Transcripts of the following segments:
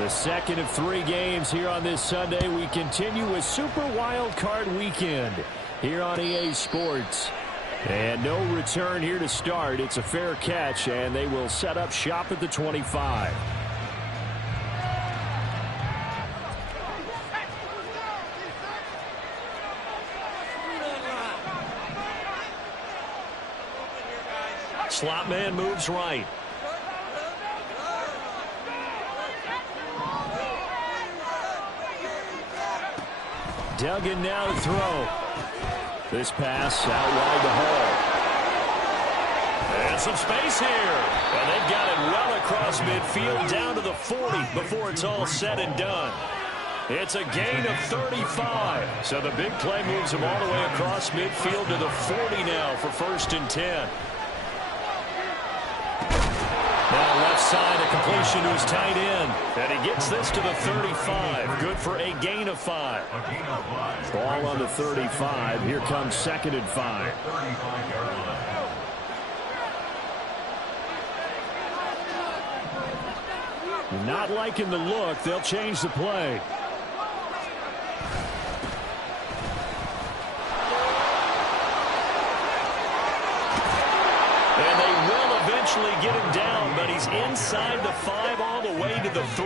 The second of 3 games here on this Sunday. We continue with Super Wildcard Weekend here on EA Sports. And no return here to start. It's a fair catch, and they will set up shop at the 25. Slot man moves right. Duggan now to throw. This pass out wide the hole. And some space here. And they've got it well across midfield down to the 40 before it's all said and done. It's a gain of 35. So the big play moves him all the way across midfield to the 40 now for 1st and 10. Now left side, a completion to his tight end. And he gets this to the 35. Good for a gain of 5. Ball on the 35. Here comes 2nd and 5. Not liking the look. They'll change the play. And they will eventually get him down, but he's inside the 5 all the way to the 3.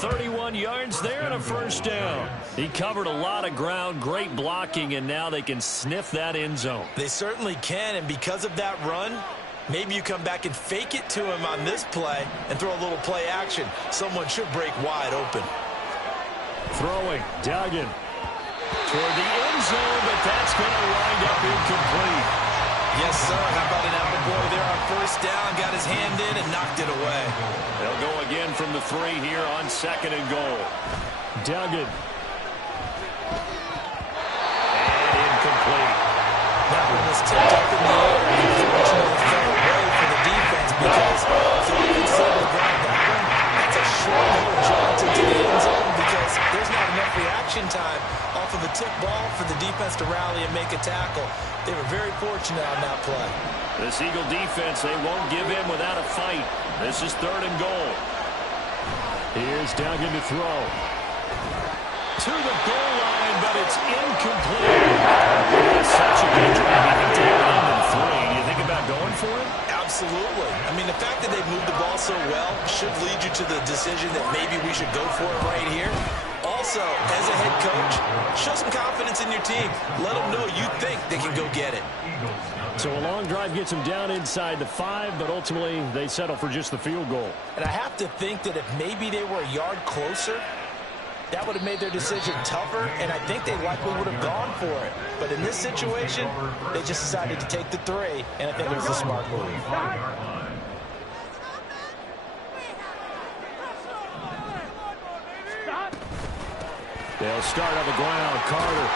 31 yards there and a 1st down. He covered a lot of ground, great blocking, and now they can sniff that end zone. They certainly can, and because of that run, maybe you come back and fake it to him on this play and throw a little play action. Someone should break wide open. Throwing, Duggan toward the end zone, but that's going to wind up incomplete. Yes, sir. How about an boy there on 1st down, got his hand in and knocked it away. They'll go again from the 3 here on 2nd and goal. Duggan. And incomplete. That one was tipped up in the air. Unfortunately, fell away for the defense because if the defense is able to grab that one, that's a short little jaunt into the end zone because there's not enough reaction time off of a tip ball for the defense to rally and make a tackle. They were very fortunate on that play. This Eagle defense, they won't give in without a fight. This is 3rd and goal. Here's Duggan to throw. To the goal line, but it's incomplete. It's such a good drive. You think to hit it in 3. Do you think about going for it? Absolutely. I mean, the fact that they moved the ball so well should lead you to the decision that maybe we should go for it right here. Also, as a head coach, show some confidence in your team. Let them know you think they can go get it. So a long drive gets them down inside the 5, but ultimately they settle for just the field goal. And I have to think that if maybe they were a yard closer, that would have made their decision tougher, and I think they likely would have gone for it. But in this situation, they just decided to take the 3, and I think it was a smart move. They'll start on the ground. Carter.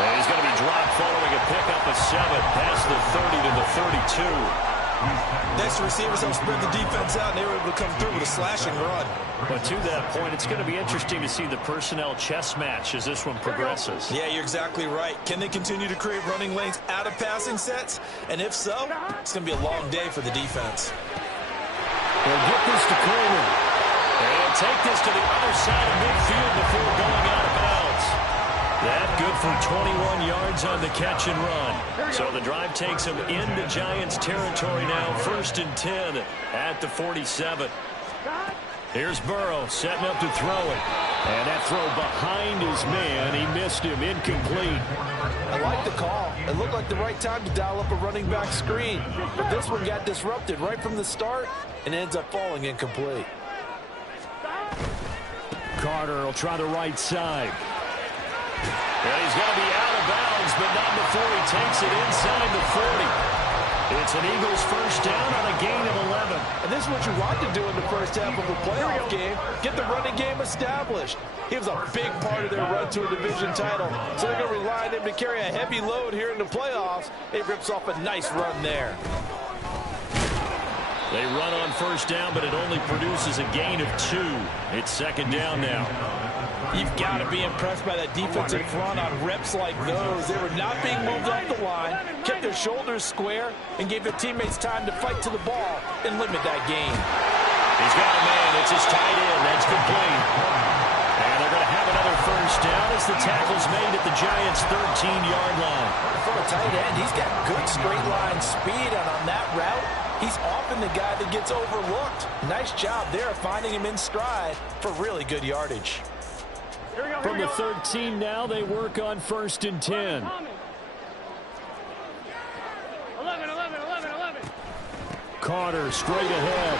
And he's going to be dropped following a pickup of 7 past the 30 to the 32. Next, receivers help spread the defense out, and they were able to come through with a slashing run. But to that point, it's going to be interesting to see the personnel chess match as this one progresses. Yeah, you're exactly right. Can they continue to create running lanes out of passing sets? And if so, it's going to be a long day for the defense. They'll get this to Coleman. And take this to the other side of midfield before going out of bounds. That good for 21 yards on the catch and run. So the drive takes them into Giants territory now. 1st and 10 at the 47. Here's Burrow setting up to throw it. And that throw behind his man. He missed him. Incomplete. I like the call. It looked like the right time to dial up a running back screen. But this one got disrupted right from the start and ends up falling incomplete. Carter will try the right side. And he's going to be out of bounds, but not before he takes it inside the 40. It's an Eagles 1st down on a gain of 11. And this is what you want to do in the first half of a playoff game. Get the running game established. He was a big part of their run to a division title. So they're going to rely on him to carry a heavy load here in the playoffs. He rips off a nice run there. They run on 1st down, but it only produces a gain of 2. It's 2nd down now. You've got to be impressed by that defensive front on reps like those. They were not being moved off the line, kept their shoulders square, and gave their teammates time to fight to the ball and limit that gain. He's got a man. It's his tight end. That's complete. And they're going to have another first down as the tackle's made at the Giants' 13-yard line. For a tight end, he's got good straight line speed, and on that route, he's often the guy that gets overlooked. Nice job there finding him in stride for really good yardage. From the 13 now, they work on 1st and 10. 11. Carter straight ahead.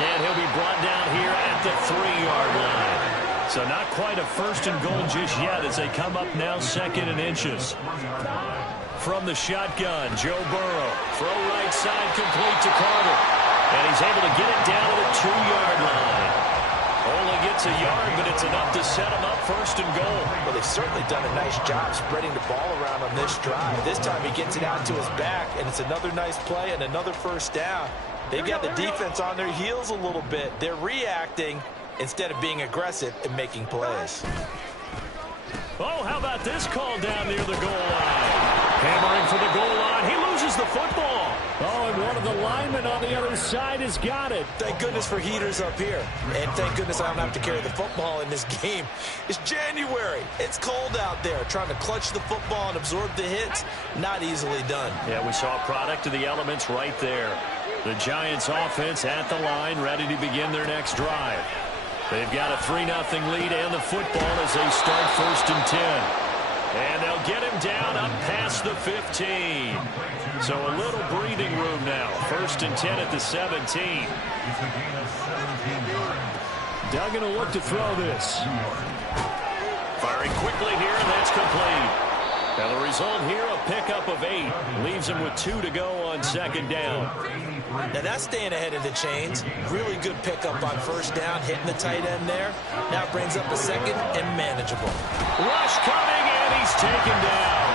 And he'll be brought down here at the 3-yard line. So not quite a 1st and goal just yet as they come up now 2nd and inches. From the shotgun, Joe Burrow. Throw right side complete to Carter. And he's able to get it down to the 2-yard line. Only gets a yard, but it's enough to set him up 1st and goal. Well, they've certainly done a nice job spreading the ball around on this drive. This time he gets it out to his back, and it's another nice play and another first down. They've got the defense on their heels a little bit. They're reacting instead of being aggressive and making plays. Oh, how about this call down near the goal line? Hammering for the goal line. He loses the football. Oh, and one of the linemen on the other side has got it. Thank goodness for heaters up here. And thank goodness I don't have to carry the football in this game. It's January. It's cold out there. Trying to clutch the football and absorb the hits, not easily done. Yeah, we saw a product of the elements right there. The Giants offense at the line, ready to begin their next drive. They've got a 3-0 lead and the football as they start 1st and 10. And they'll get him down up past the 15. So a little breathing room now. 1st and 10 at the 17. Duggan will look to throw this. Firing quickly here, and that's complete. Now the result here, a pickup of 8. Leaves him with 2 to go on 2nd down. Now that's staying ahead of the chains. Really good pickup on 1st down, hitting the tight end there. Now brings up a 2nd and manageable. Rush coming, and he's taken down.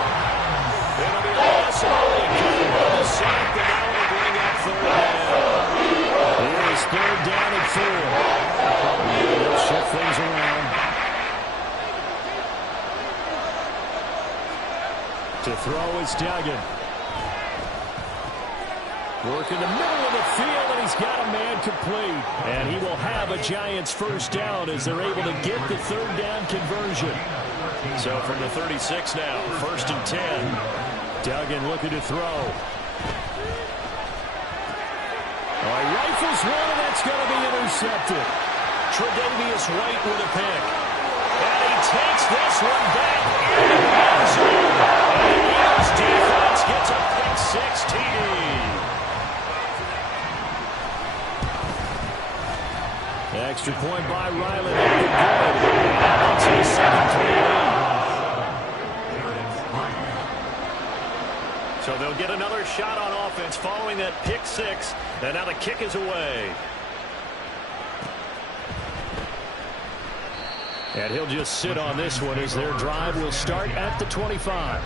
It'll be a loss of only a couple on the sack, but now it'll bring up 3rd down. Here's 3rd down and 4. They'll shift things around. To throw is Duggan. Working the middle of the field, and he's got a man complete. And he will have a Giants 1st down as they're able to get the 3rd down conversion. So from the 36 now, 1st and 10. Duggan looking to throw. Oh, he rifles one, and that's going to be intercepted. Tre'Davious White with a pick. And he takes this one back in the end zone. And the Eagles defense gets a pick 6 TD. Extra point by Riley. And to the 7-3 lead. So they'll get another shot on offense following that pick 6. And now the kick is away. And he'll just sit on this one as their drive will start at the 25.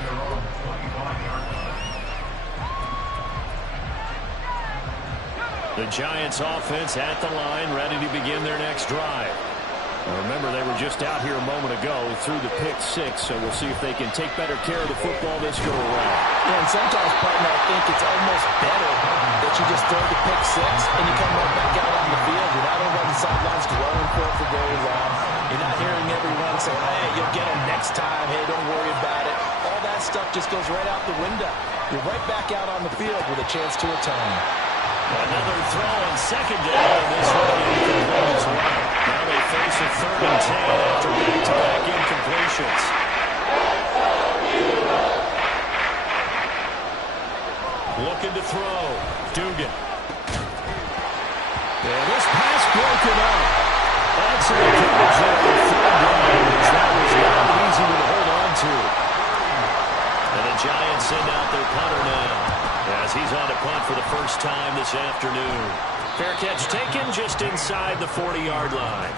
The Giants offense at the line, ready to begin their next drive. Now remember, they were just out here a moment ago through the pick 6, so we'll see if they can take better care of the football this go around. Yeah, and sometimes, partner, I think it's almost better that you just throw the pick 6 and you come right back out on the field. You're not over on the sidelines dwelling for very long. You're not hearing everyone say, hey, you'll get them next time. Hey, don't worry about it. All that stuff just goes right out the window. You're right back out on the field with a chance to atone. Another throw on 2nd down, and this one incomplete as well. Now they face a 3rd and 10 after back-to-back incompletions. Looking to throw. Dugan. And this pass broken up. Excellent coverage there for 3rd down, as that was not an easy one to hold on to. And the Giants send out their punter now, as he's on to punt for the first time this afternoon. Fair catch taken just inside the 40-yard line.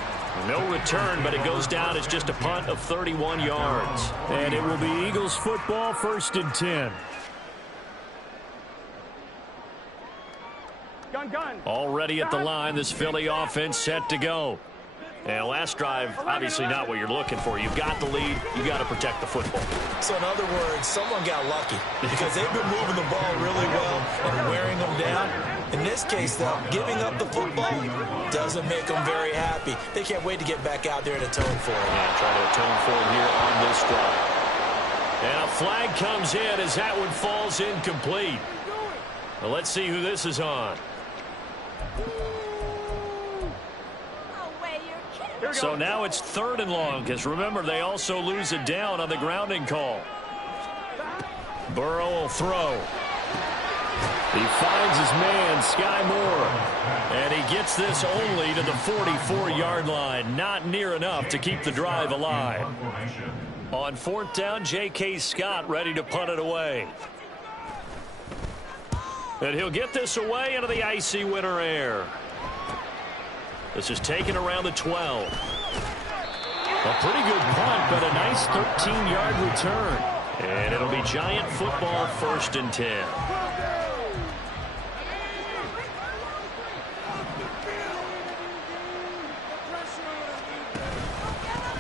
No return, but it goes down as just a punt of 31 yards. And it will be Eagles football, 1st and 10. Gun. Already at the line, this Philly offense set to go. And last drive, obviously not what you're looking for. You've got the lead. You've got to protect the football. So in other words, someone got lucky because they've been moving the ball really well and wearing them down. In this case, though, giving up the football doesn't make them very happy. They can't wait to get back out there and atone for it. Yeah, try to atone for it here on this drive. And a flag comes in as that one falls incomplete. Well, let's see who this is on. So now it's 3rd and long, because remember, they also lose it down on the grounding call. Burrow will throw. He finds his man, Sky Moore. And he gets this only to the 44-yard line. Not near enough to keep the drive alive. On 4th down, J.K. Scott ready to punt it away. And he'll get this away into the icy winter air. This is taken around the 12. A pretty good punt, but a nice 13-yard return. And it'll be Giant football, 1st and 10.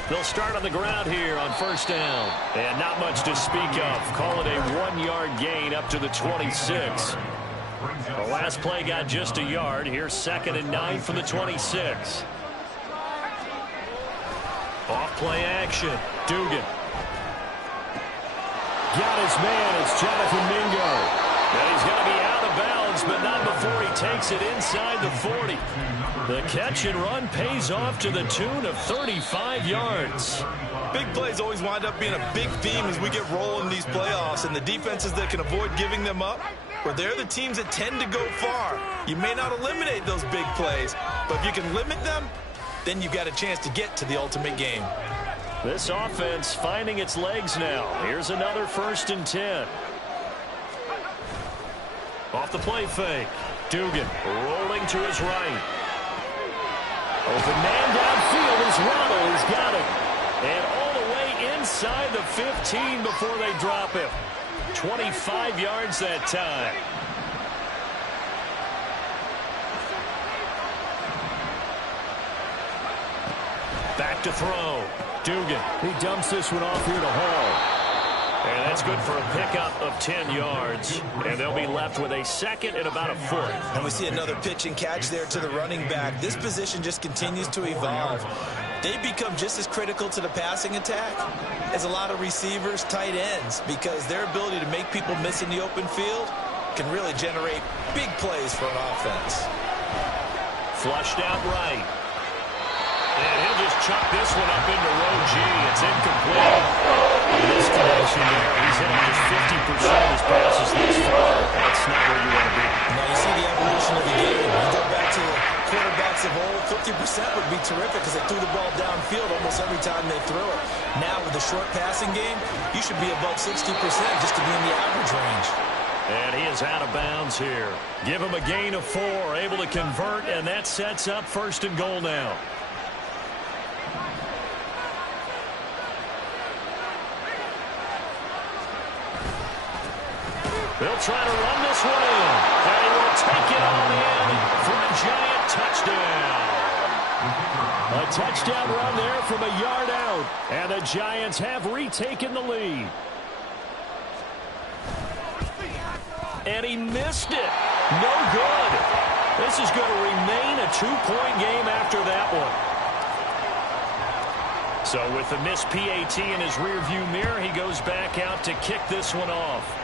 They'll start on the ground here on 1st down. And not much to speak of. Call it a 1-yard gain up to the 26. The last play got just a yard. Here's 2nd and 9 from the 26. Off play action. Dugan. Got his man. It's Jonathan Mingo. And he's going to be out of bounds, but not before he takes it inside the 40. The catch and run pays off to the tune of 35 yards. Big plays always wind up being a big theme as we get rolling these playoffs, and the defenses that can avoid giving them up, where they're the teams that tend to go far. You may not eliminate those big plays, but if you can limit them, then you've got a chance to get to the ultimate game. This offense finding its legs now. Here's another 1st and 10. Off the play fake. Dugan rolling to his right. Open man downfield is Waddle. He's got it. And all the way inside the 15 before they drop him. 25 yards that time. Back to throw. Dugan. He dumps this one off here to Hall. And that's good for a pickup of 10 yards. And they'll be left with a 2nd and about a foot. And we see another pitch and catch there to the running back. This position just continues to evolve. They become just as critical to the passing attack as a lot of receivers, tight ends, because their ability to make people miss in the open field can really generate big plays for an offense. Flushed out right. And he'll just chuck this one up into row G. It's incomplete. This connection there, he's hitting just 50% of his passes this far. That's not where you want to be. Now you see the evolution of the game. You go back to the quarterbacks of old, 50% would be terrific because they threw the ball downfield almost every time they threw it. Now with the short passing game, you should be above 60% just to be in the average range. And he is out of bounds here. Give him a gain of 4, able to convert, and that sets up 1st and goal now. They'll try to run this one in. And he will take it on in for a Giant touchdown. A touchdown run there from a yard out. And the Giants have retaken the lead. And he missed it. No good. This is going to remain a 2-point game after that one. So with the missed PAT in his rearview mirror, he goes back out to kick this one off.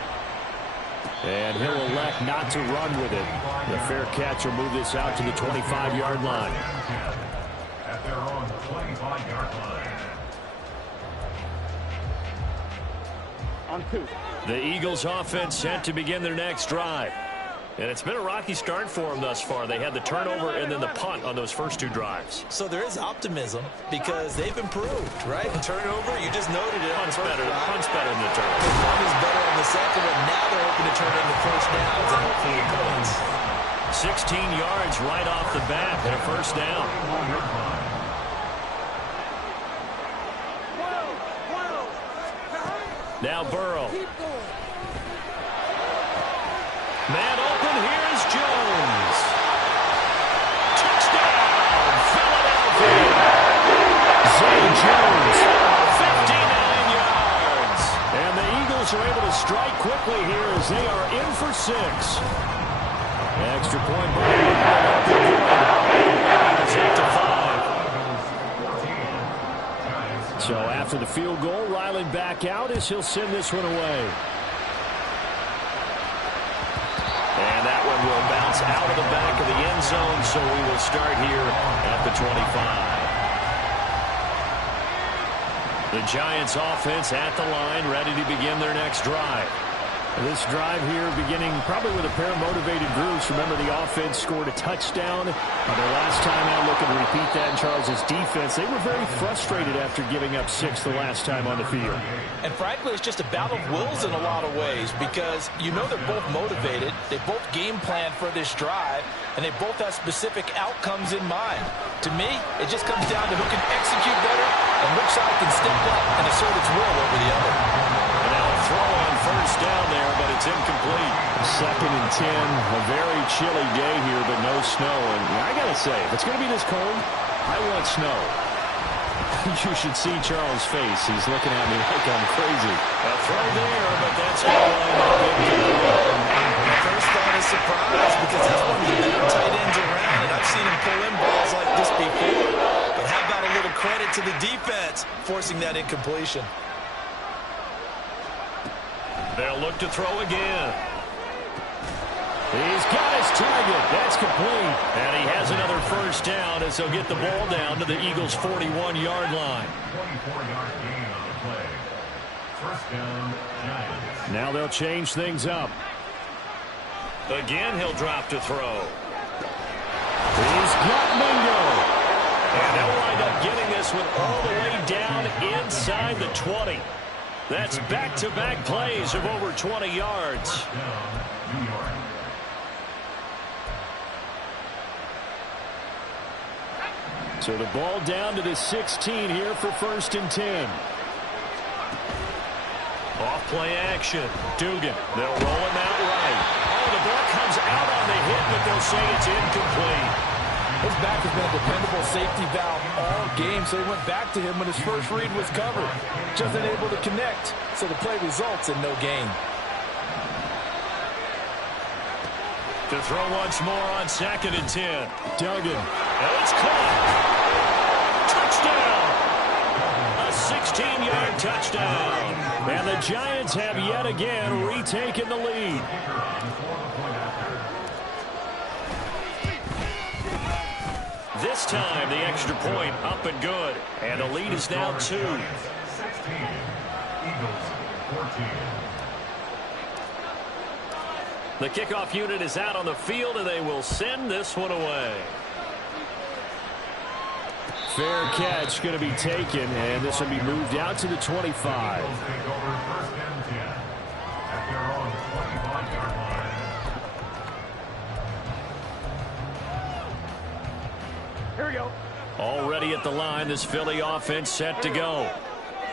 And he'll elect not to run with it. The fair catch will move this out to the 25-yard line. At their own 25-yard line. On 2. The Eagles offense set to begin their next drive. And it's been a rocky start for them thus far. They had the turnover and then the punt on those first 2 drives. So there is optimism because they've improved, right? And turnover, you just noted it. Punt's better than the turnover. The punt is better on the second one. Now they're hoping to turn into first downs and hopefully points. 16 yards right off the bat and a 1st down. Now Burrow. Man open, here's Jones. Touchdown, Philadelphia. Eagles are able to strike quickly here as they are in for 6. Extra point by it's up to 5. So after the field goal, Ryland back out as he'll send this one away. And that one will bounce out of the back of the end zone, so we will start here at the 25. The Giants offense at the line, ready to begin their next drive. This drive here beginning probably with a pair of motivated groups. Remember, the offense scored a touchdown on their last time out, looking to repeat that in Charles's defense. They were very frustrated after giving up 6 the last time on the field. And frankly, it's just a battle of wills in a lot of ways because you know they're both motivated. They both game plan for this drive, and they both have specific outcomes in mind. To me, it just comes down to who can execute better and which side can step up and assert its will over the other. And now a throw on first down there, but it's incomplete. 2nd and 10, a very chilly day here, but no snow. And I got to say, if it's going to be this cold, I want snow. You should see Charles' face. He's looking at me like I'm crazy. A throw there, but that's all My first thought is surprise because that's one of the better tight ends around, and I've seen him pull in balls like this before. But how about a little credit to the defense forcing that incompletion? They'll look to throw again. He's got his target. That's complete. And he has another first down as they'll get the ball down to the Eagles' 41-yard line. 24-yard gain on the play. First down, Giants. Now they'll change things up. Again, he'll drop to throw. He's got Mingo. And they'll wind up getting this one all the way down inside the 20. That's back-to-back plays of over 20 yards. So the ball down to the 16 here for 1st and 10. Off-play action. Dugan. They'll roll him out right. Oh, the ball comes out on the hit, but they'll say it's incomplete. His back has been a dependable safety valve all game, so he went back to him when his first read was covered. Just unable to connect, so the play results in no gain. To throw once more on 2nd and 10. Duggan. And it's caught. Touchdown. A 16-yard touchdown. And the Giants have yet again retaken the lead. This time, the extra point up and good. And the lead is now 2. 16, Eagles 14. The kickoff unit is out on the field, and they will send this one away. Fair catch going to be taken, and this will be moved out to the 25. Take over 1st and 10 at their own 25-yard line. Here we go. Already at the line, this Philly offense set to go.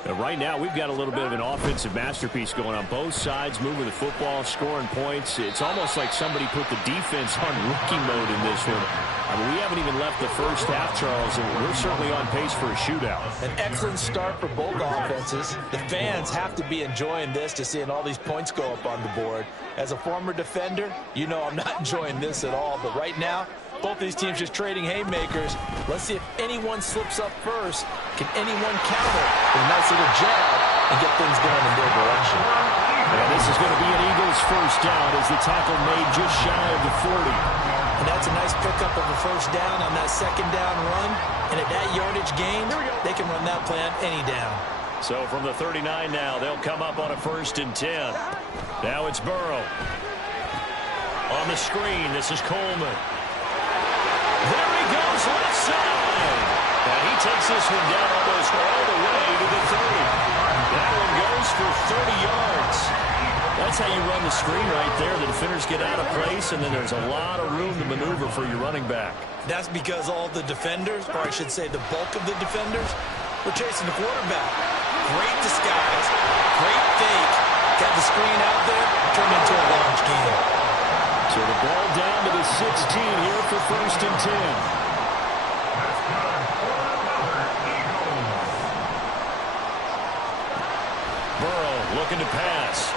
And right now, we've got a little bit of an offensive masterpiece going on. Both sides moving the football, scoring points. It's almost like somebody put the defense on rookie mode in this one. I mean, we haven't even left the first half, Charles, and we're certainly on pace for a shootout. An excellent start for both offenses. The fans have to be enjoying this to seeing all these points go up on the board. As a former defender, you know I'm not enjoying this at all. But right now, both these teams just trading haymakers. Let's see if anyone slips up first. Can anyone counter with a nice little jab and get things going in their direction? And this is going to be an Eagles first down as the tackle made just shy of the 40. And that's a nice pickup of a first down on that 2nd down run. And at that yardage gain, they can run that play on any down. So from the 39 now, they'll come up on a 1st and 10. Now it's Burrow. On the screen, this is Coleman. There he goes, left side. And he takes this one down almost all the way to the 30. That one goes for 30 yards. That's how you run the screen right there. The defenders get out of place, and then there's a lot of room to maneuver for your running back. That's because all the defenders, or I should say the bulk of the defenders, were chasing the quarterback. Great disguise, great fake. Got the screen out there, turned into a launch game. So the ball down to the 16 here for 1st and 10. Burrow looking to pass.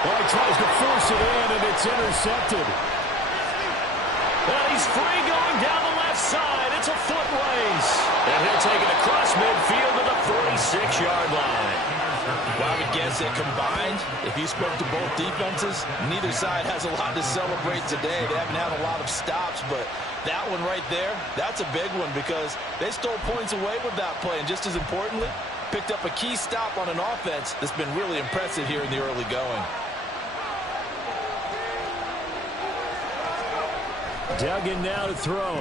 Well, he tries to force it in, and it's intercepted. And he's free going down the left side. It's a foot race. And he'll take it across midfield to the 46-yard line. Well, I would guess that combined, if you spoke to both defenses, neither side has a lot to celebrate today. They haven't had a lot of stops, but that one right there, that's a big one because they stole points away with that play. And just as importantly, picked up a key stop on an offense that's been really impressive here in the early going. Dug in now to throw.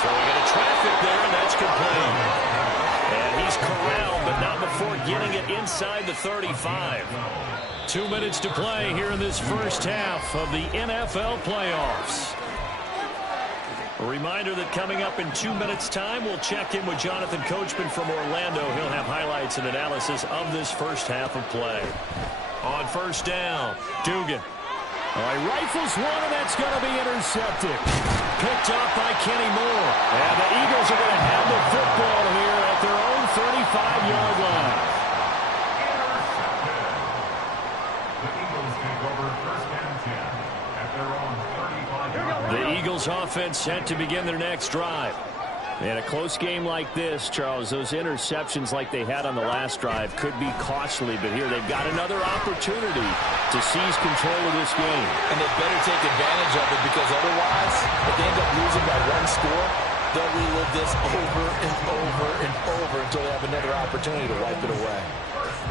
Throwing into traffic there, and that's complete. And he's corralled, but not before getting it inside the 35. 2 minutes to play here in this first half of the NFL playoffs. A reminder that coming up in 2 minutes' time, we'll check in with Jonathan Coachman from Orlando. He'll have highlights and analysis of this first half of play. On first down, Dugan. He rifles one, and that's going to be intercepted. Picked up by Kenny Moore. And the Eagles are going to have the football here at their own 35-yard line. The Eagles take over first and 10 at their own 35-yard line. The Eagles offense set to begin their next drive. In a close game like this, Charles, those interceptions like they had on the last drive could be costly, but here they've got another opportunity to seize control of this game. And they better take advantage of it because otherwise, if they end up losing by one score, they'll relive this over and over and over until they have another opportunity to wipe it away.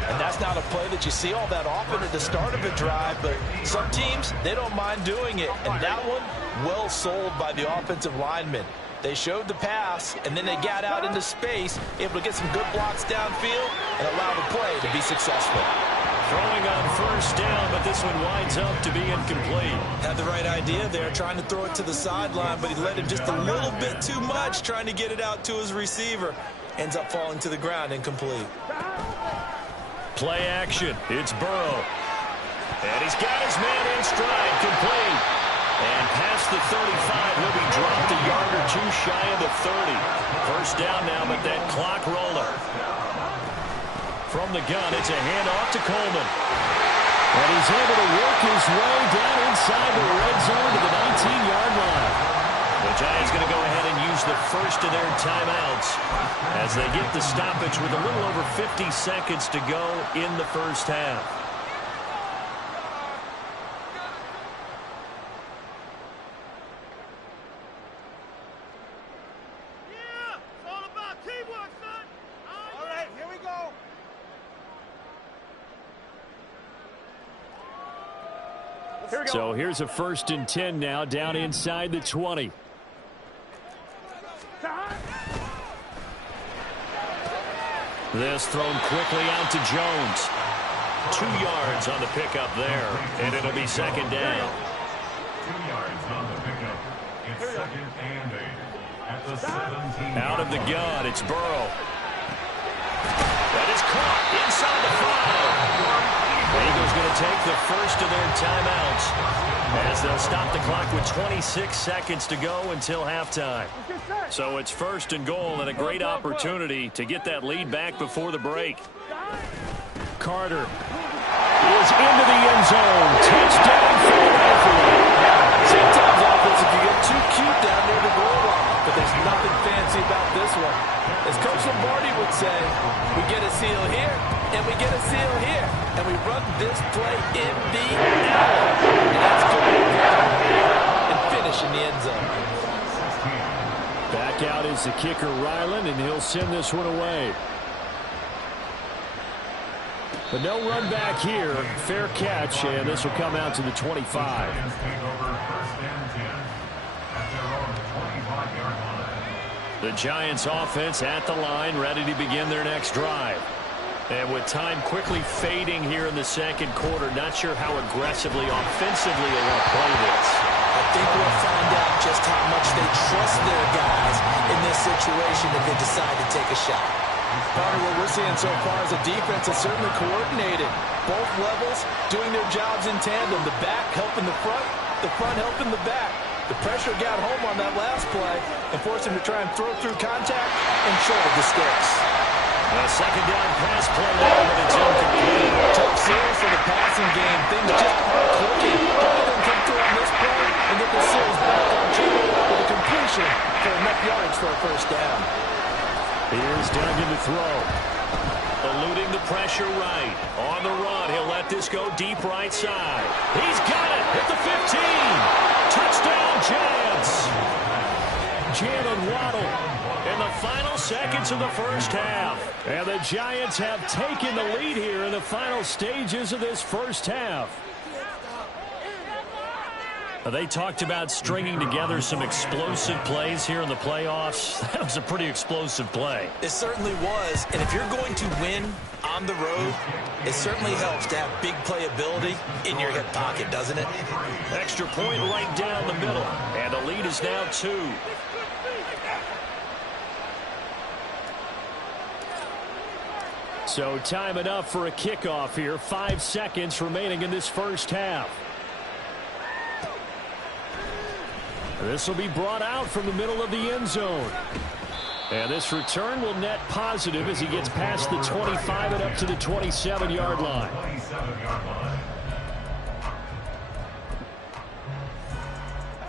And that's not a play that you see all that often at the start of a drive, but some teams, they don't mind doing it. And that one, well sold by the offensive lineman. They showed the pass, and then they got out into space, able to get some good blocks downfield and allow the play to be successful. Throwing on first down, but this one winds up to be incomplete. Had the right idea there, trying to throw it to the sideline, but he let him just a little bit too much, trying to get it out to his receiver. Ends up falling to the ground, incomplete. Play action. It's Burrow. And he's got his man in stride, complete. And past the 35, he'll be dropped a yard or two shy of the 30. First down now, but that clock rolling. From the gun, it's a handoff to Coleman. And he's able to work his way down inside the red zone to the 19-yard line. The Giants going to go ahead and use the first of their timeouts as they get the stoppage with a little over 50 seconds to go in the first half. So here's a 1st and 10 now, down inside the 20. This thrown quickly out to Jones. 2 yards on the pickup there, and it'll be second down. 2 yards on the pickup. It's 2nd and 8 at the 17. Out of the gun, it's Burrow. That is caught inside the 5. The Eagles going to take the first of their timeouts as they'll stop the clock with 26 seconds to go until halftime. So it's 1st and goal and a great opportunity to get that lead back before the break. Carter is into the end zone. Touchdown, Philadelphia. Sometimes offense can get too cute down near the goal line, but there's nothing fancy about this one. As Coach Lombardi would say, we get a seal here, and we get a seal here, and we run this play in the alley. And that's good and finish in the end zone. Back out is the kicker, Ryland, and he'll send this one away. But no run back here. Fair catch, and this will come out to the 25. The Giants offense at the line, ready to begin their next drive. And with time quickly fading here in the second quarter, not sure how aggressively, offensively they want to play this. I think we'll find out just how much they trust their guys in this situation if they decide to take a shot. Part of what we're seeing so far is a defense that's certainly coordinated. Both levels doing their jobs in tandem. The back helping the front helping the back. The pressure got home on that last play and forced him to try and throw through contact and shoulder the sticks. A second down pass play there, but it's incomplete. Tough series for the passing game. Things just aren't clicking. Don't even come through on this play and get the series back on track with a completion for enough yards for a first down. Here's Duggan to throw. Eluding the pressure right. On the run, he'll let this go deep right side. He's got it at the 15. Touchdown, Giants. Jalen Waddle in the final seconds of the first half. And the Giants have taken the lead here in the final stages of this first half. They talked about stringing together some explosive plays here in the playoffs. That was a pretty explosive play. It certainly was. And if you're going to win on the road, it certainly helps to have big playability in your hip pocket, doesn't it? Extra point right down the middle. And the lead is now 2. So time enough for a kickoff here. 5 seconds remaining in this first half. This will be brought out from the middle of the end zone. And this return will net positive as he gets past the 25 and up to the 27-yard line.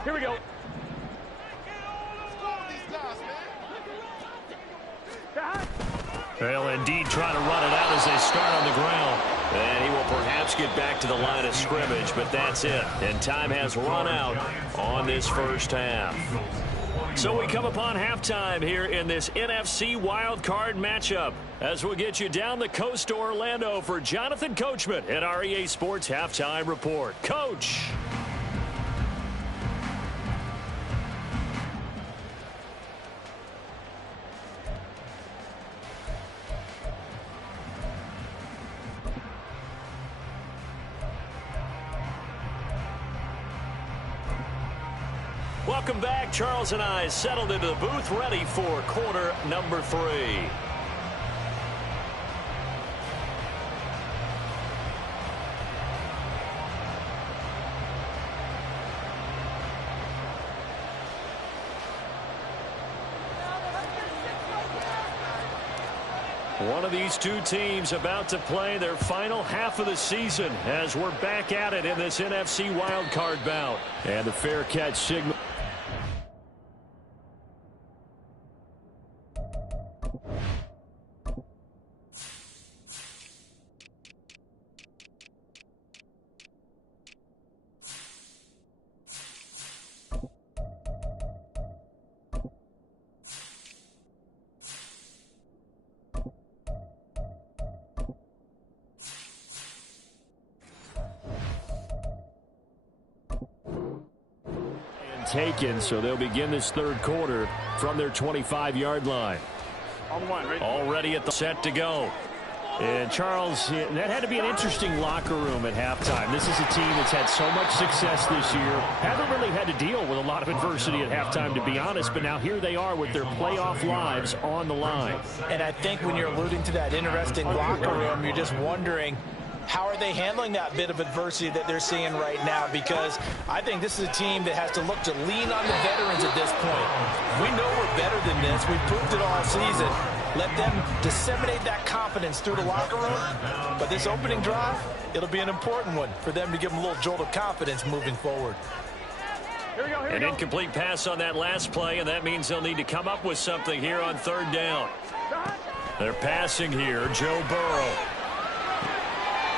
Here we go. They'll indeed try to run it out as they start on the ground. And he will perhaps get back to the line of scrimmage, but that's it. And time has run out on this first half. So we come upon halftime here in this NFC Wildcard matchup as we'll get you down the coast to Orlando for Jonathan Coachman at our EA Sports Halftime Report. Coach. Welcome back. Charles and I settled into the booth, ready for quarter number 3. One of these two teams about to play their final half of the season as we're back at it in this NFC wildcard bout. And the fair catch signal. Taken, so they'll begin this third quarter from their 25-yard line. Already at the set to go. And Charles, that had to be an interesting locker room at halftime. This is a team that's had so much success this year. Haven't really had to deal with a lot of adversity at halftime, to be honest, but now here they are with their playoff lives on the line. And I think when you're alluding to that interesting locker room, you're just wondering, how are they handling that bit of adversity that they're seeing right now? Because I think this is a team that has to look to lean on the veterans at this point. We know we're better than this. We've proved it all season. Let them disseminate that confidence through the locker room. But this opening drive, it'll be an important one for them to give them a little jolt of confidence moving forward. An incomplete pass on that last play, and that means they'll need to come up with something here on third down. They're passing here. Joe Burrow.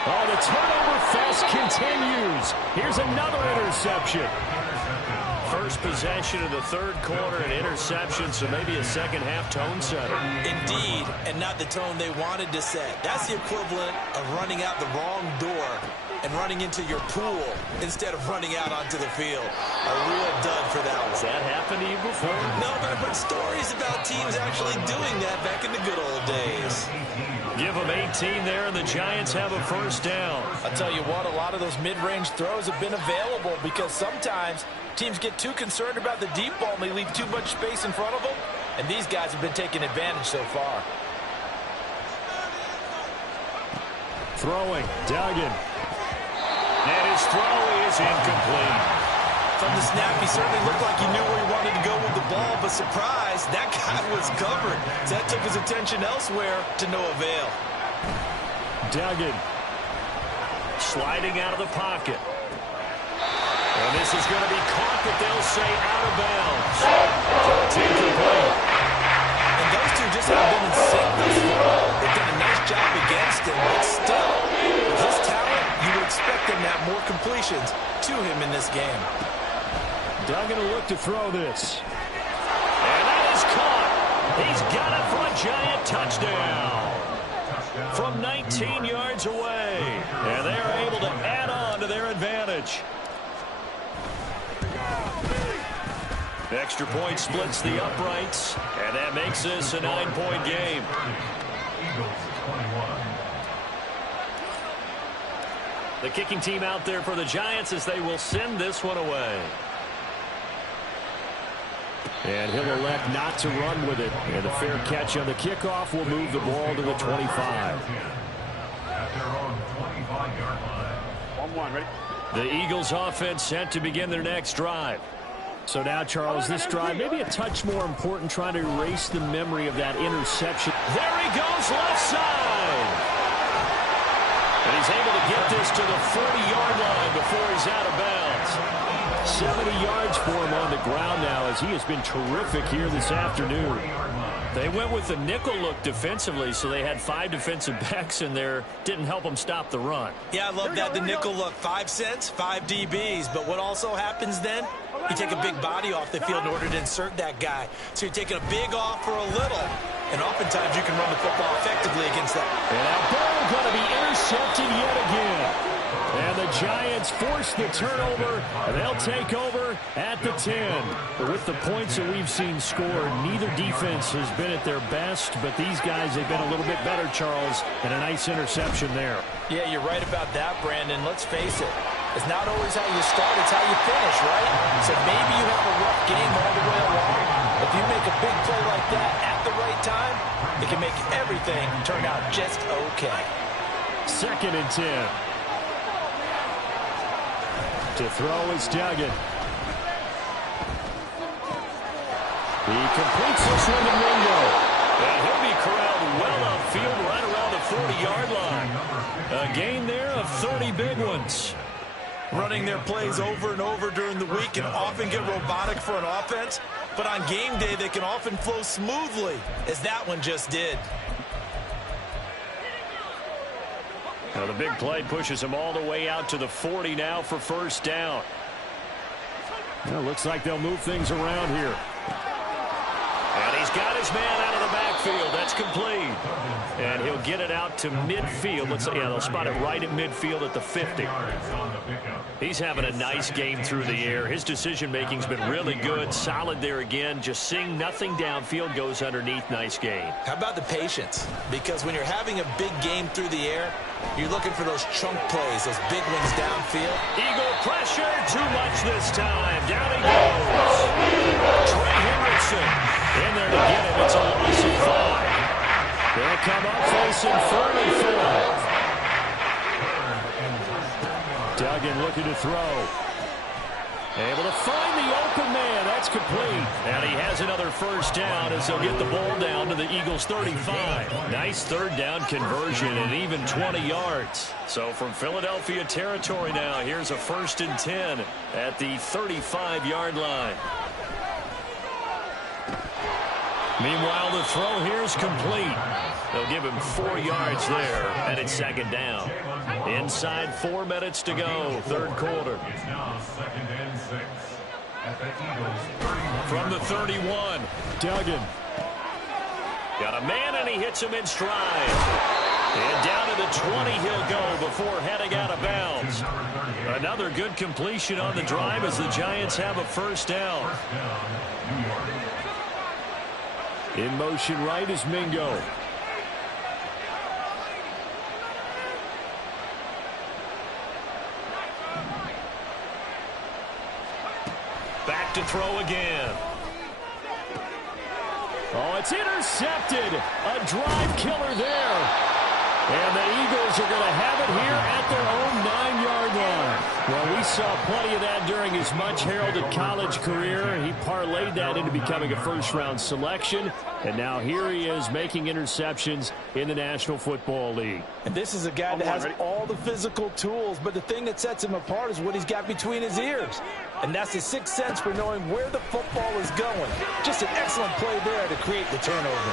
Oh, the turnover fest continues. Here's another interception. First possession of the third quarter, an interception, so maybe a second-half tone setter. Indeed, and not the tone they wanted to set. That's the equivalent of running out the wrong door and running into your pool instead of running out onto the field. A real dud for that one. Has that happened to you before? No, but I've heard stories about teams actually doing that back in the good old days. Give them 18 there, and the Giants have a first down. I'll tell you what, a lot of those mid-range throws have been available because sometimes teams get too concerned about the deep ball and they leave too much space in front of them, and these guys have been taking advantage so far. Throwing, Duggan. And his throw is incomplete. from the snap, he certainly looked like he knew where he wanted to go with the ball, but surprise, that guy was covered. So that took his attention elsewhere to no avail. Duggan sliding out of the pocket. And this is going to be caught, but they'll say out of bounds. So it's incomplete. And those two just haven't been in sync thus far. They've done a nice job against him, but still, with his talent, you would expect him to have more completions to him in this game. Duggan will look to throw this. And that is caught. He's got it for a giant touchdown. From 19 yards away. And they are able to add on to their advantage. Extra point splits the uprights. And that makes this a 9-point game. The kicking team out there for the Giants as they will send this one away. And he'll elect not to run with it. And a fair catch on the kickoff will move the ball to the 25. At their own 25-yard line. 1-1, ready? The Eagles offense set to begin their next drive. So now, Charles, this drive maybe a touch more important, trying to erase the memory of that interception. There he goes, left side. And he's able to get this to the 40-yard line before he's out of bounds. 70 yards for him on the ground now as he has been terrific here this afternoon. They went with the nickel look defensively, so they had 5 defensive backs in there. Didn't help them stop the run. Yeah, I love that, the nickel look. 5 cents, 5 DBs. But what also happens then? You take a big body off the field in order to insert that guy. So you're taking a big off for a little. And oftentimes you can run the football effectively against that. And that ball going to be intercepted yet again. And the Giants force the turnover, and they'll take over at the 10. But with the points that we've seen scored, neither defense has been at their best, but these guys have been a little bit better, Charles, and a nice interception there. Yeah, you're right about that, Brandon. Let's face it. It's not always how you start, it's how you finish, right? So maybe you have a rough game all the way along. If you make a big play like that at the right time, it can make everything turn out just okay. 2nd and 10. To throw is Duggan. He completes this one to Mingo. And he'll be corralled well upfield right around the 40-yard line. A gain there of 30 big ones. Running their plays over and over during the week can often get robotic for an offense, but on game day they can often flow smoothly, as that one just did. Now the big play pushes him all the way out to the 40 now for first down. Well, looks like they'll move things around here. And he's got his man out of the backfield. That's complete. And he'll get it out to midfield. They'll spot it right at midfield at the 50. He's having a nice game through the air. His decision-making's been really good. Solid there again. Just seeing nothing downfield, goes underneath. Nice game. How about the patience? Because when you're having a big game through the air, you're looking for those chunk plays, those big ones downfield. Eagle pressure, too much this time. Down he goes. Trey Hendrickson in there to get him. It's a loss of 5. They'll come up facing 3rd and 4. Duggan looking to throw. Able to find the open man. That's complete. And he has another first down as they'll get the ball down to the Eagles' 35. Nice 3rd down conversion and even 20 yards. So from Philadelphia territory now, here's a 1st and 10 at the 35-yard line. Meanwhile, the throw here is complete. They'll give him 4 yards there, and it's 2nd down. Inside 4 minutes to go, 3rd quarter. It's now 2nd and 6 at the Eagles' 31. From the 31, Duggan. Got a man, and he hits him in stride. And down to the 20 he'll go before heading out of bounds. Another good completion on the drive as the Giants have a first down. In motion right is Mingo. Back to throw again. Oh, it's intercepted. A drive killer there. And the Eagles are going to have it here at their own 9-yard line. Well, we saw plenty of that during his much-heralded college career. He parlayed that into becoming a first-round selection. And now here he is making interceptions in the National Football League. And this is a guy that has all the physical tools, but the thing that sets him apart is what he's got between his ears. And that's his sixth sense for knowing where the football is going. Just an excellent play there to create the turnover.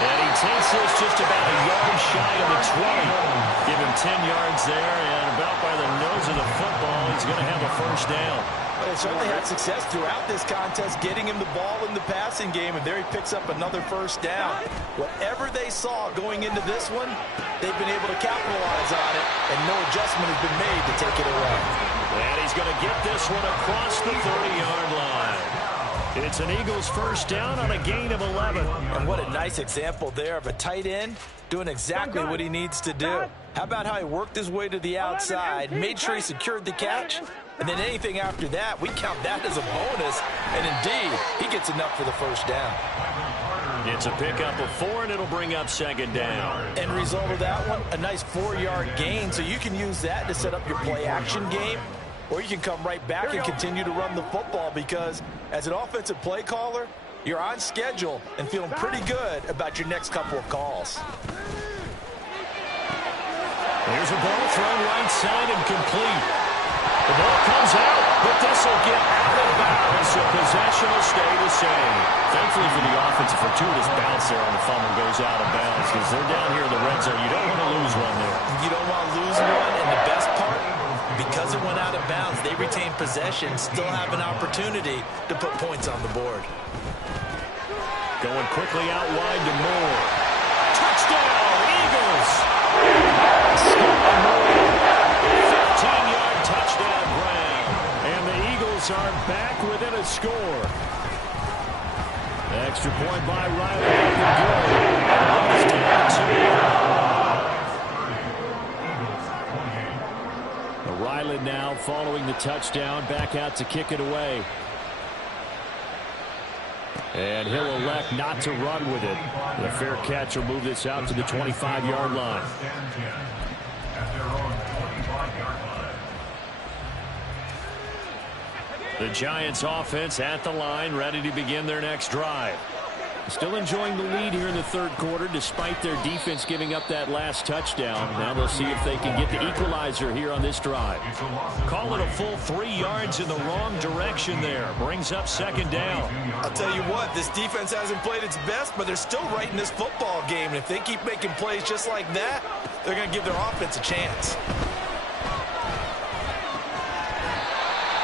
And he takes this just about a yard shy of the 20. Give him 10 yards there, and about by the nose of the football, he's going to have a first down. Well, they certainly had success throughout this contest, getting him the ball in the passing game, and there he picks up another first down. Whatever they saw going into this one, they've been able to capitalize on it, and no adjustment has been made to take it away. And he's going to get this one across the 30-yard line. It's an Eagles first down on a gain of 11. And what a nice example there of a tight end doing exactly what he needs to do. How about how he worked his way to the outside, made sure he secured the catch, and then anything after that, we count that as a bonus. And indeed, he gets enough for the first down. It's a pickup of 4, and it'll bring up second down. End result of that one, a nice 4-yard gain, so you can use that to set up your play-action game. Or you can come right back and continue to run the football because as an offensive play caller, you're on schedule and feeling pretty good about your next couple of calls. There's a ball thrown right side and complete. The ball comes out, but this will get out of bounds, so possession will stay the same. Thankfully for the offense, a fortuitous bounce there on the fumble goes out of bounds because they're down here in the red zone. You don't want to lose one there. You don't want to lose one, and the best part, because it went out of bounds, they retain possession, still have an opportunity to put points on the board. Going quickly out wide to Moore. Touchdown, Eagles! Scott Moore, 15-yard touchdown grab. And the Eagles are back within a score. Extra point by Riley. Good. Riley now following the touchdown, back out to kick it away. And he'll elect not to run with it. The fair catch will move this out to the 25-yard line. The Giants offense at the line, ready to begin their next drive. Still enjoying the lead here in the third quarter despite their defense giving up that last touchdown. Now they'll see if they can get the equalizer here on this drive. Call it a full 3 yards in the wrong direction there. Brings up second down. I'll tell you what, this defense hasn't played its best, but they're still right in this football game. And if they keep making plays just like that, they're going to give their offense a chance.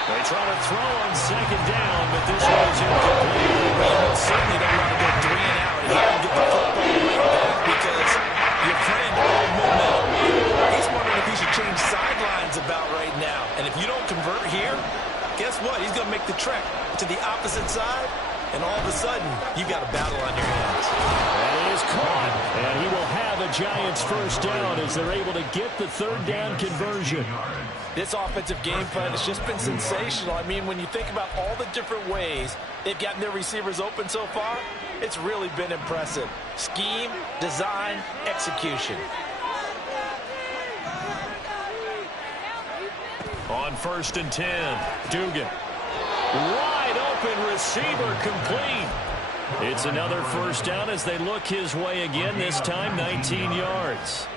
They try to throw on second down, but this one is incomplete. Well, you certainly don't want to go 3 and out here and get the football right back because you're playing the old momentum. He's wondering if he should change sidelines about right now. And if you don't convert here, guess what? He's going to make the trek to the opposite side, and all of a sudden, you got a battle on your hands. That is caught, and he will have a Giants first down as they're able to get the third down conversion. This offensive game plan has just been sensational. I mean, when you think about all the different ways they've gotten their receivers open so far, it's really been impressive. Scheme, design, execution. On 1st and 10, Dugan. Wide open receiver complete. It's another first down as they look his way again, this time 19 yards.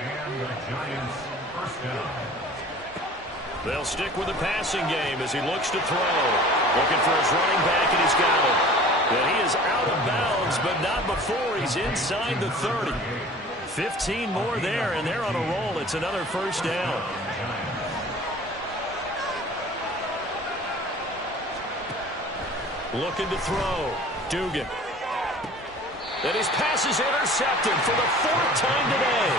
And the Giants first down. They'll stick with the passing game as he looks to throw. Looking for his running back, and he's got it. And he is out of bounds, but not before he's inside the 30. 15 more there, and they're on a roll. It's another first down. Looking to throw. Dugan. And his pass is intercepted for the 4th time today.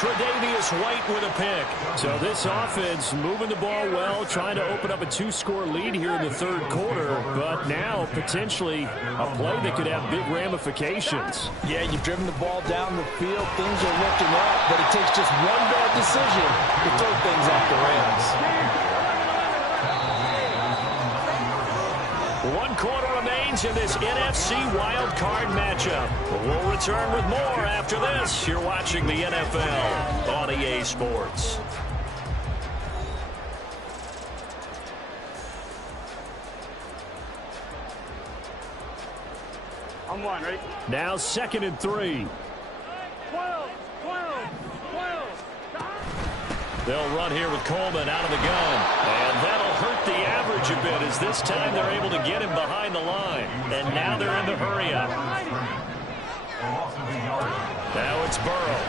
Tre'Davious White with a pick. So this offense moving the ball well, trying to open up a 2-score lead here in the third quarter, but now potentially a play that could have big ramifications. Yeah, you've driven the ball down the field. Things are looking up, but it takes just one bad decision to throw things off the rails. 1 quarter remaining. remains in this NFC Wildcard matchup. We'll return with more after this. You're watching the NFL on EA Sports. On one, ready? Now 2nd and 3. 12. They'll run here with Coleman out of the gun. And that'll hurt the average a bit as this time they're able to get him behind the line. And now they're in the hurry up. Now it's Burrow.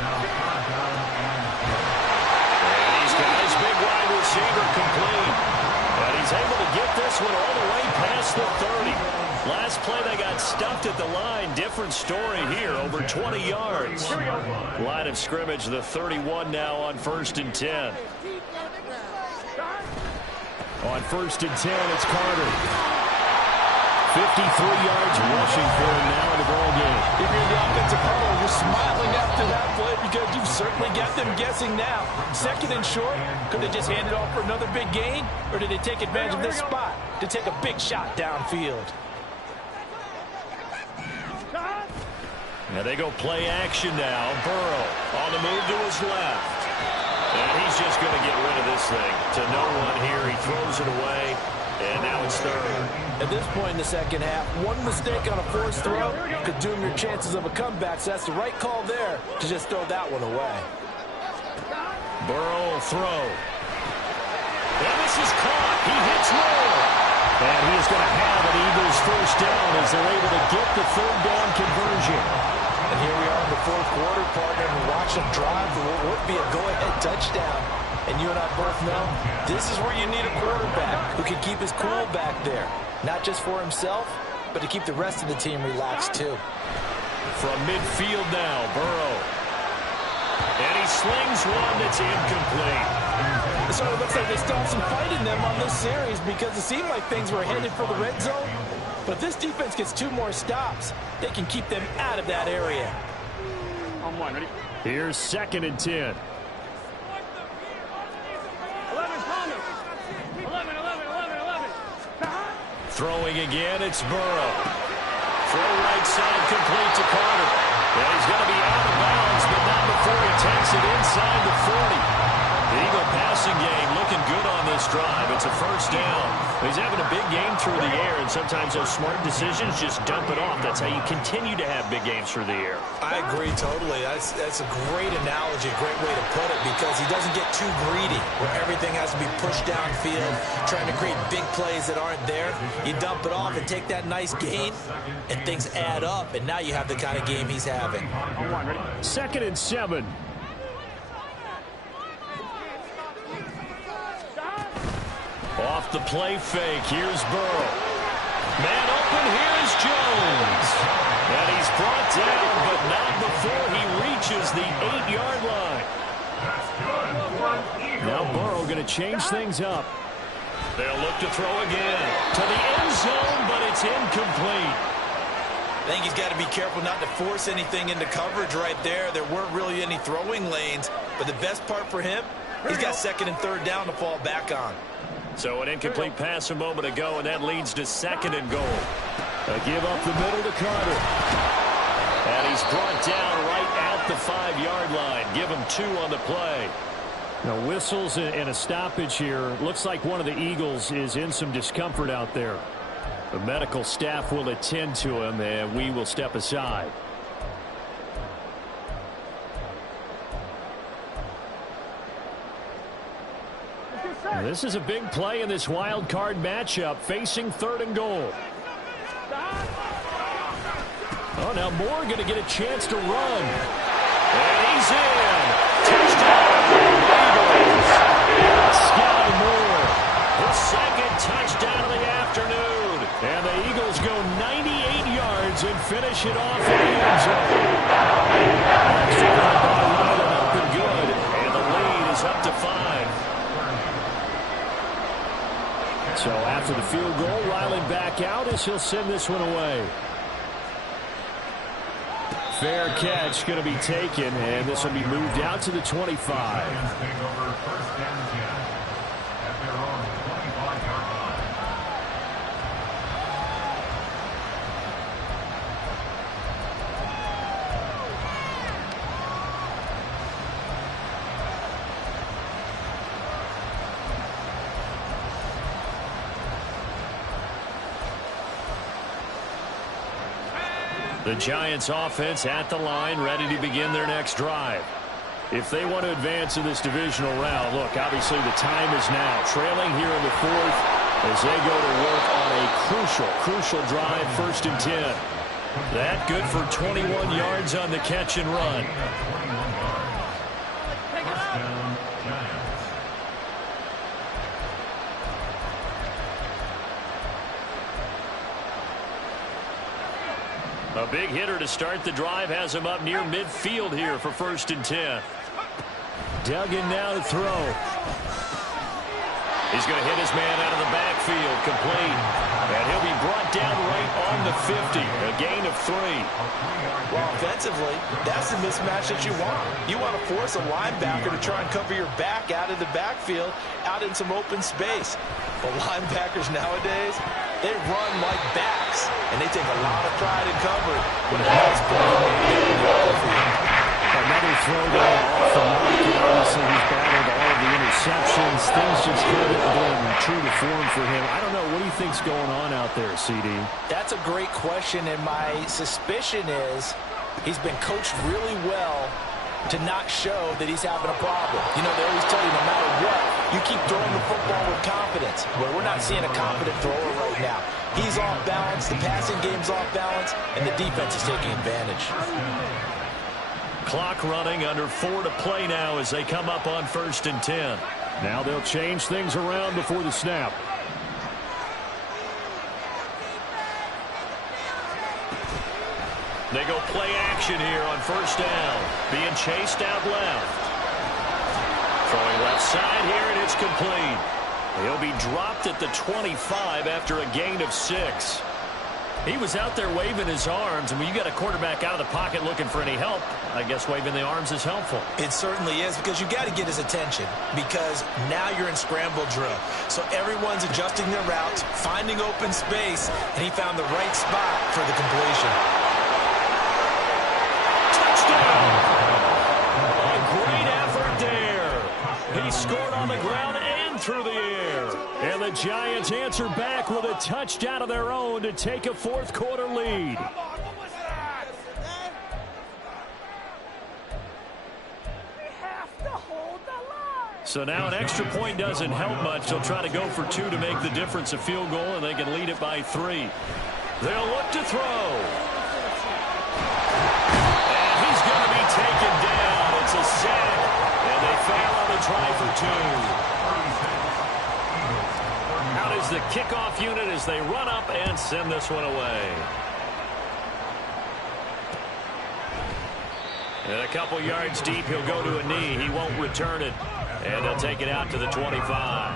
And he's got his big wide receiver complete. And he's able to get this one all the way past the 30. Last play they got stuffed at the line. Different story here, over 20 yards. Line of scrimmage, the 31 now on 1st and 10. On 1st and 10, it's Carter. 53 yards rushing for him now in the ball game. If you're the offensive huddle, you're smiling after that play because you've certainly got them guessing now. 2nd and short, could they just hand it off for another big gain? Or did they take advantage of this spot to take a big shot downfield? Now they go play action now. Burrow on the move to his left. And he's just going to get rid of this thing to no one here. He throws it away, and now it's 3rd. At this point in the second half, one mistake on a forced throw could doom your chances of a comeback. So that's the right call there to just throw that one away. Burrow will throw. And this is caught. He hits Moore. And he is going to have an Eagles 1st down as they're able to get the 3rd down conversion. And here we are in the 4th quarter, partner, and watch them drive for what would be a go-ahead touchdown. And you and I both know this is where you need a quarterback who can keep his cool back there. Not just for himself, but to keep the rest of the team relaxed too. From midfield now, Burrow. And he slings one that's incomplete. So it looks like they still have some fight in them on this series because it seemed like things were headed for the red zone. But if this defense gets 2 more stops, they can keep them out of that area. On one, ready? Here's 2nd and 10. 11, Thomas. 11. Throwing again, it's Burrow. Throw right side complete to Carter. And he's going to be out of bounds, but not before he takes it inside the 40. The Eagle passing game looking good on this drive. It's a 1st down. He's having a big game through the air, and sometimes those smart decisions just dump it off. That's how you continue to have big games through the air. I agree totally. That's a great analogy, a great way to put it, because he doesn't get too greedy where everything has to be pushed downfield, trying to create big plays that aren't there. You dump it off and take that nice gain, and things add up, and now you have the kind of game he's having. 2nd and 7. Off the play fake, here's Burrow. Man open, here's Jones. And he's brought down, but not before he reaches the 8-yard line. Now Burrow going to change things up. They'll look to throw again. To the end zone, but it's incomplete. I think he's got to be careful not to force anything into coverage right there. There weren't really any throwing lanes, but the best part for him, he's got 2nd and 3rd down to fall back on. So an incomplete pass a moment ago, and that leads to 2nd and goal. A give up the middle to Carter. And he's brought down right at the 5-yard line. Give him 2 on the play. Now whistles and a stoppage here. Looks like one of the Eagles is in some discomfort out there. The medical staff will attend to him, and we will step aside. Now, this is a big play in this wild card matchup, facing 3rd and goal. Oh, now Moore going to get a chance to run. And he's in. Touchdown, Eagles. Sky Moore, his 2nd touchdown of the afternoon. And the Eagles go 98 yards and finish it off in the end zone. Extra point by Ryland up and good. And the lead is up to 5. So after the field goal, Ryland back out as he'll send this one away. Fair catch going to be taken, and this will be moved out to the 25. The Giants offense at the line, ready to begin their next drive. If they want to advance in this divisional round, look, obviously the time is now. Trailing here in the fourth as they go to work on a crucial drive, 1st and 10. That good for 21 yards on the catch and run. A big hitter to start the drive has him up near midfield here for 1st and 10. Dug in now to throw. He's going to hit his man out of the backfield, complete. And he'll be brought down right on the 50, a gain of 3. Well, offensively, that's the mismatch that you want. You want to force a linebacker to try and cover your back out of the backfield, out in some open space. But linebackers nowadays, they run like backs, and they take a lot of pride in covering when a nice play made in the open field. Another throw there off the mark, and obviously he's battled all of the interceptions. Things just haven't been true to form for him. I don't know. What do you think's going on out there, CD? That's a great question, and my suspicion is he's been coached really well to not show that he's having a problem. You know, they always tell you no matter what, you keep throwing the football with confidence. Well, we're not seeing a confident thrower right now. He's off balance, the passing game's off balance, and the defense is taking advantage. Clock running, under 4 to play now as they come up on 1st and 10. Now they'll change things around before the snap. They go play action here on 1st down. Being chased out left. Throwing left side here, and it's complete. He'll be dropped at the 25 after a gain of 6. He was out there waving his arms, and when you got a quarterback out of the pocket looking for any help, I guess waving the arms is helpful. It certainly is, because you got to get his attention, because now you're in scramble drill. So everyone's adjusting their routes, finding open space, and he found the right spot for the completion. Touchdown! A great effort there. He scored on the ground and through the air. And the Giants answer back with a touchdown of their own to take a 4th quarter lead. So now an extra point doesn't help much. They'll try to go for 2 to make the difference a field goal, and they can lead it by 3. They'll look to throw. And he's going to be taken down. It's a sack, and they fail on the try for 2. Out is the kickoff unit as they run up and send this one away. And a couple yards deep, he'll go to a knee. He won't return it. And they'll take it out to the 25.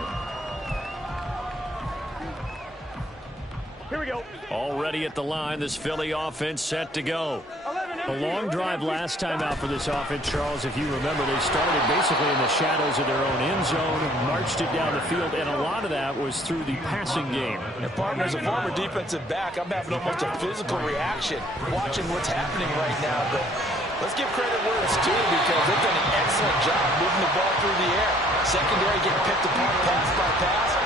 Here we go. Already at the line, this Philly offense set to go. A long drive last time out for this offense, Charles. If you remember, they started basically in the shadows of their own end zone, marched it down the field, and a lot of that was through the passing game. And partner, as a former defensive back, I'm having almost a physical reaction watching what's happening right now. But let's give credit where it's due, because they've done an excellent job moving the ball through the air. Secondary getting picked apart pass by pass.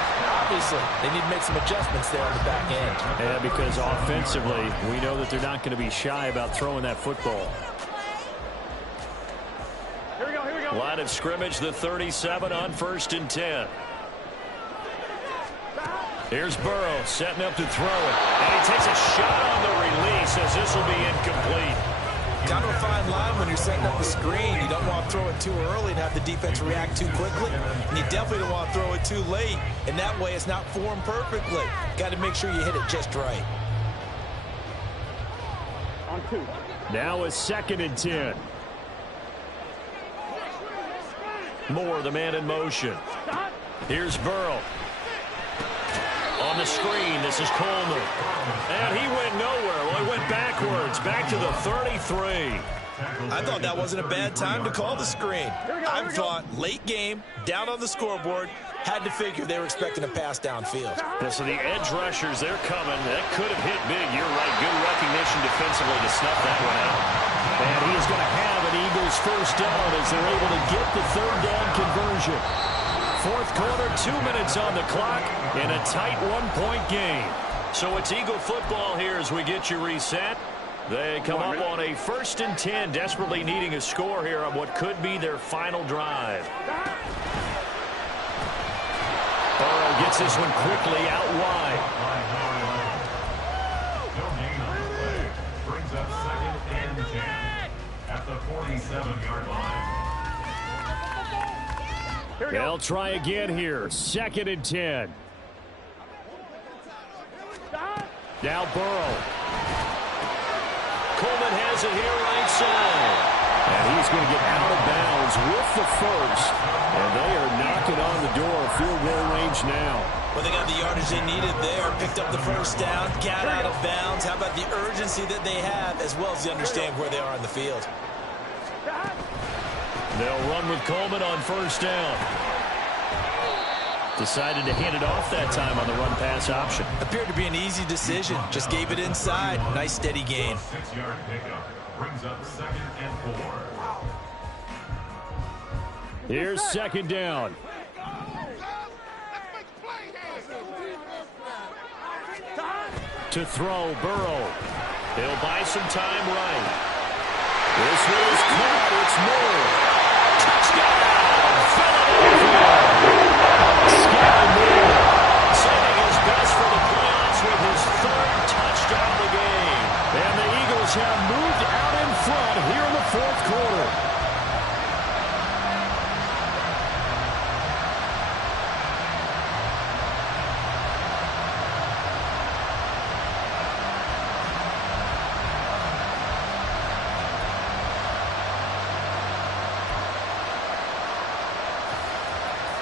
Obviously, they need to make some adjustments there on the back end. Yeah, because offensively, we know that they're not going to be shy about throwing that football. Here we go, here we go. Line of scrimmage, the 37 on 1st and 10. Here's Burrow setting up to throw it. And he takes a shot on the release as this will be incomplete. Down to a fine line when you're setting up the screen. You don't want to throw it too early and have the defense react too quickly. And you definitely don't want to throw it too late. And that way it's not formed perfectly. Got to make sure you hit it just right. On 2. Now a 2nd and 10. Moore, the man in motion. Here's Burrow. On the screen, this is Coleman. And he went nowhere. Well, he went backwards, back to the 33. I thought that wasn't a bad time to call the screen. I thought late game, down on the scoreboard, had to figure they were expecting a pass downfield. Yeah, so the edge rushers, they're coming. That could have hit big. You're right. Good recognition defensively to snuff that one out. And he is going to have an Eagles 1st down as they're able to get the 3rd down conversion. 4th quarter, 2 minutes on the clock in a tight 1-point game. So it's Eagle football here as we get you reset. They come up on a 1st and 10, desperately needing a score here on what could be their final drive. Burrow gets this one quickly out wide. Brings up 2nd and 10 at the 47-yard line. They'll try again here. 2nd and 10. Now Burrow. Coleman has it here right side. And he's going to get out of bounds with the first. And they are knocking on the door of field goal range now. Well, they got the yardage they needed there. Picked up the first down. Got out of bounds. How about the urgency that they have as well as they understand where they are on the field? They'll run with Coleman on 1st down. Decided to hand it off that time on the run-pass option. Appeared to be an easy decision. Just gave it inside. Nice steady gain. 6-yard pickup brings up 2nd and 4. Here's 2nd down. To throw, Burrow. He'll buy some time right. This one is caught. It's Moore. Touchdown! Philadelphia! Sky Moore saving his best for the playoffs with his 3rd touchdown of the game. And the Eagles have moved out in front here in the 4th quarter.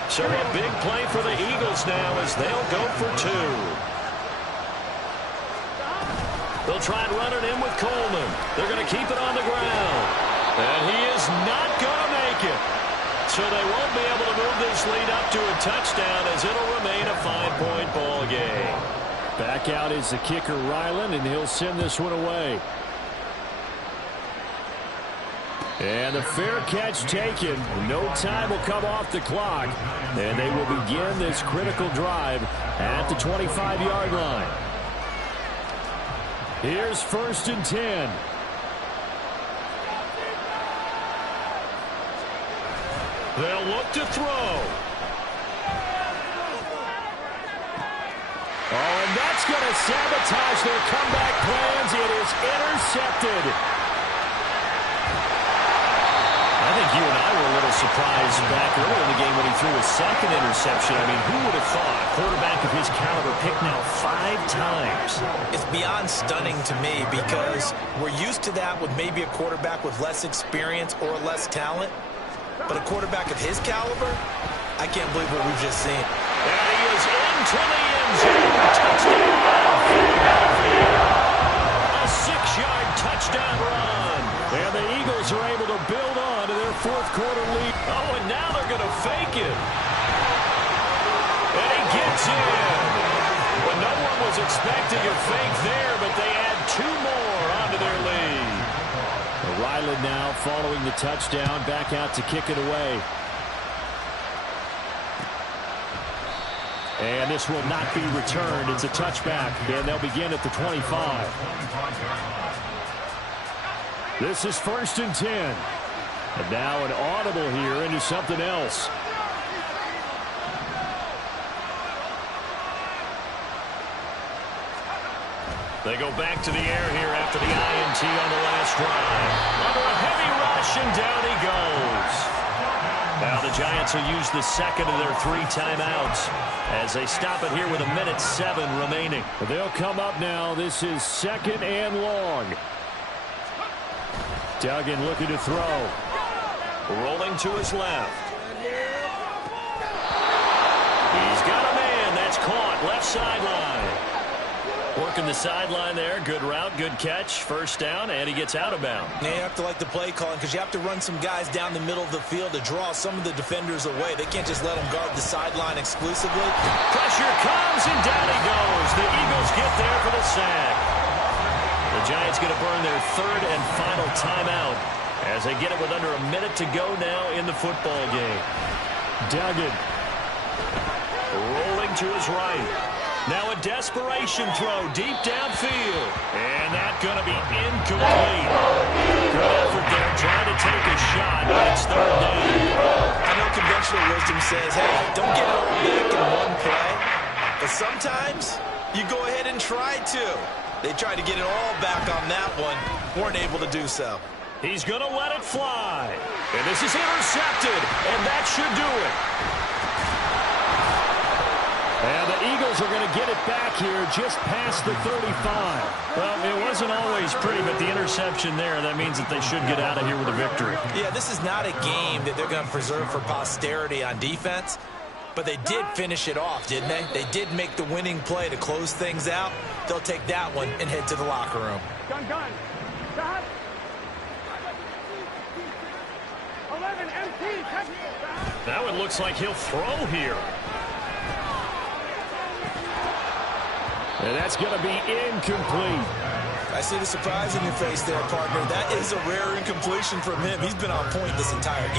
So a big play for the Eagles now as they'll go for 2. They'll try and run it in with Coleman. They're going to keep it on the ground. And he is not going to make it. So they won't be able to move this lead up to a touchdown as it'll remain a 5-point ball game. Back out is the kicker, Ryland, and he'll send this one away. And the fair catch taken. No time will come off the clock. And they will begin this critical drive at the 25-yard line. Here's 1st and 10. They'll look to throw. Oh, and that's going to sabotage their comeback plans. It is intercepted. I think you and I were a little surprised back earlier in the game when he threw a 2nd interception. I mean, who would have thought a quarterback of his caliber picked now 5 times? It's beyond stunning to me because we're used to that with maybe a quarterback with less experience or less talent. But a quarterback of his caliber, I can't believe what we've just seen. And he is into the end zone. Touchdown. A 6-yard touchdown run. And the Eagles are able to build on to their 4th quarter lead. Oh, and now they're going to fake it. And he gets in. But no one was expecting a fake there, but they add 2 more onto their lead. Ryland now following the touchdown, back out to kick it away. And this will not be returned. It's a touchback, and they'll begin at the 25. This is 1st and 10. And now an audible here into something else. They go back to the air here after the INT on the last drive. Under a heavy rush, and down he goes. Now the Giants will use the 2nd of their 3 timeouts as they stop it here with 1:07 remaining. They'll come up now. This is 2nd and long. Duggan looking to throw. Rolling to his left. He's got a man. That's caught. Left sideline. Working the sideline there. Good route, good catch. 1st down, and he gets out of bounds. Now you have to like the play calling because you have to run some guys down the middle of the field to draw some of the defenders away. They can't just let them guard the sideline exclusively. Pressure comes, and down he goes. The Eagles get there for the sack. The Giants going to burn their 3rd and final timeout as they get it with under a minute to go now in the football game. Duggan rolling to his right. Now a desperation throw deep downfield. And that's going to be incomplete. Good effort there, trying to take a shot, but it's third down. I know conventional wisdom says, hey, don't get it all back in one play. But sometimes you go ahead and try to. They tried to get it all back on that one. Weren't able to do so. He's going to let it fly. And this is intercepted. And that should do it. And the Eagles are going to get it back here just past the 35. Well, it wasn't always pretty, but the interception there, that means that they should get out of here with a victory. Yeah, this is not a game that they're going to preserve for posterity on defense. But they did finish it off, didn't they? They did make the winning play to close things out. They'll take that one and head to the locker room. Gun. Stop. 11 MT. That one looks like he'll throw here. And that's going to be incomplete. I see the surprise in your face there, partner. That is a rare incompletion from him. He's been on point this entire game.